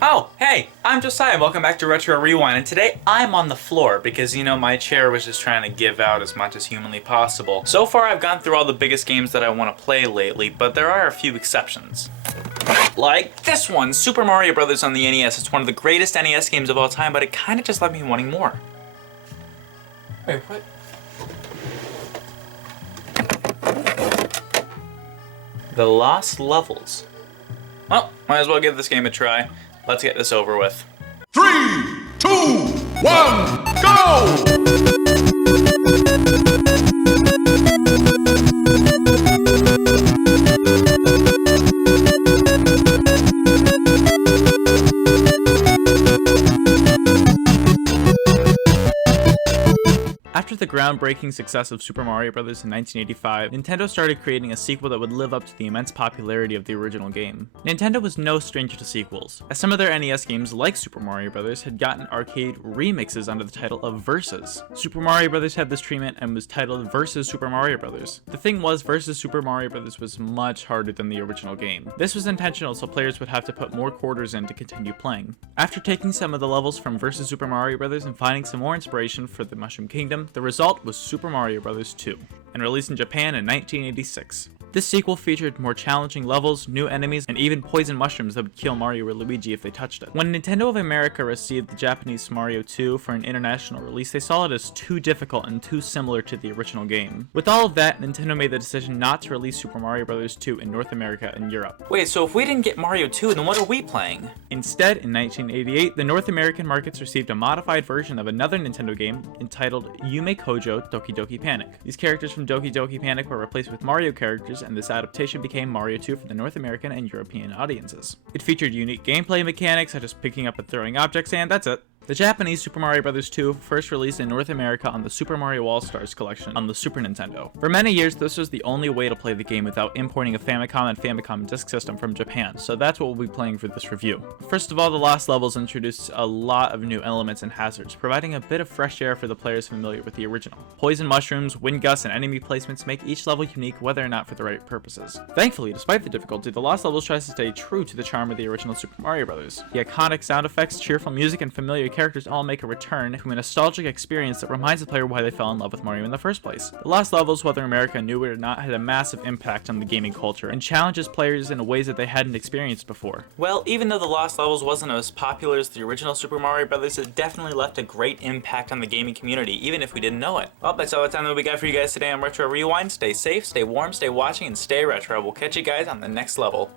Oh, hey, I'm Josiah, welcome back to Retro Rewind, and today I'm on the floor because, my chair was just trying to give out as much as humanly possible. So far I've gone through all the biggest games that I want to play lately, but there are a few exceptions. Like this one, Super Mario Bros. On the NES. It's one of the greatest NES games of all time, but it kind of just left me wanting more. Wait, what? The Lost Levels. Well, might as well give this game a try. Let's get this over with. 3, 2, 1, go! After the groundbreaking success of Super Mario Bros. In 1985, Nintendo started creating a sequel that would live up to the immense popularity of the original game. Nintendo was no stranger to sequels, as some of their NES games, like Super Mario Bros., had gotten arcade remixes under the title of Versus. Super Mario Bros. Had this treatment and was titled Versus Super Mario Bros. The thing was, Versus Super Mario Bros. Was much harder than the original game. This was intentional so players would have to put more quarters in to continue playing. After taking some of the levels from Versus Super Mario Bros. And finding some more inspiration for the Mushroom Kingdom, the result was Super Mario Bros. 2, and released in Japan in 1986. This sequel featured more challenging levels, new enemies, and even poison mushrooms that would kill Mario or Luigi if they touched it. When Nintendo of America received the Japanese Mario 2 for an international release, they saw it as too difficult and too similar to the original game. With all of that, Nintendo made the decision not to release Super Mario Bros. 2 in North America and Europe. Wait, so if we didn't get Mario 2, then what are we playing? Instead, in 1988, the North American markets received a modified version of another Nintendo game entitled Yume Kojo Doki Doki Panic. These characters from Doki Doki Panic were replaced with Mario characters, and this adaptation became Mario 2 for the North American and European audiences. It featured unique gameplay mechanics such as picking up and throwing objects, and that's it. The Japanese Super Mario Bros. 2 first released in North America on the Super Mario All-Stars collection on the Super Nintendo. For many years, this was the only way to play the game without importing a Famicom and Famicom Disk System from Japan, so that's what we'll be playing for this review. First of all, the Lost Levels introduced a lot of new elements and hazards, providing a bit of fresh air for the players familiar with the original. Poison mushrooms, wind gusts, and enemy placements make each level unique whether or not for the right purposes. Thankfully, despite the difficulty, the Lost Levels tries to stay true to the charm of the original Super Mario Bros. The iconic sound effects, cheerful music, and familiar characters all make a return to a nostalgic experience that reminds the player why they fell in love with Mario in the first place. The Lost Levels, whether America knew it or not, had a massive impact on the gaming culture and challenges players in ways that they hadn't experienced before. Well, even though the Lost Levels wasn't as popular as the original Super Mario Bros., it definitely left a great impact on the gaming community, even if we didn't know it. Well, that's all the time that we got for you guys today on Retro Rewind. Stay safe, stay warm, stay watching, and stay retro. We'll catch you guys on the next level.